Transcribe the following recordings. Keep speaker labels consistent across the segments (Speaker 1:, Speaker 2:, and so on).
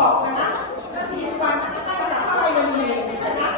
Speaker 1: บอกนะถ้าสี่สิบวันก็ได้เข้าไหร่เลยนะ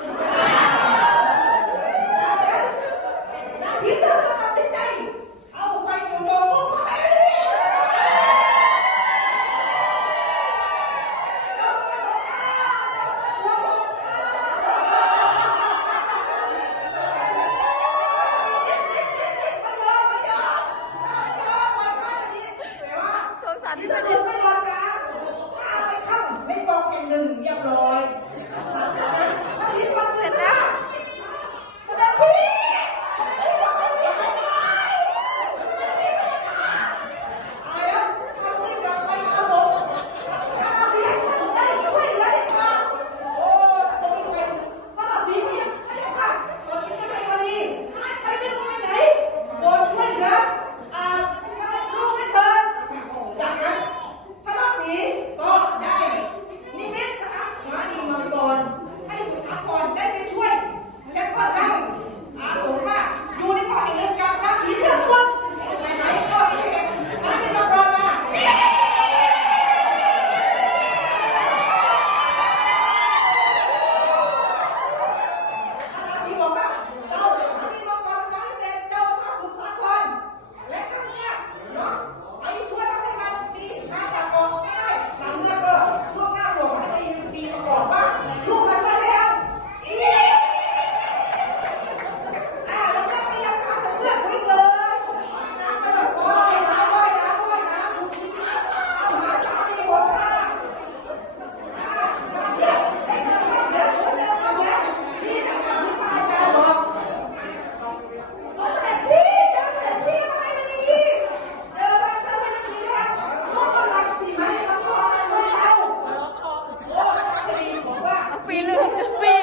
Speaker 1: สงสารพี่ประดิษฐ์ ไม่รอช้าเาไปเข้าไม่กองแห่งหนึ่งเรียบร้อย ปีเลืมทุปี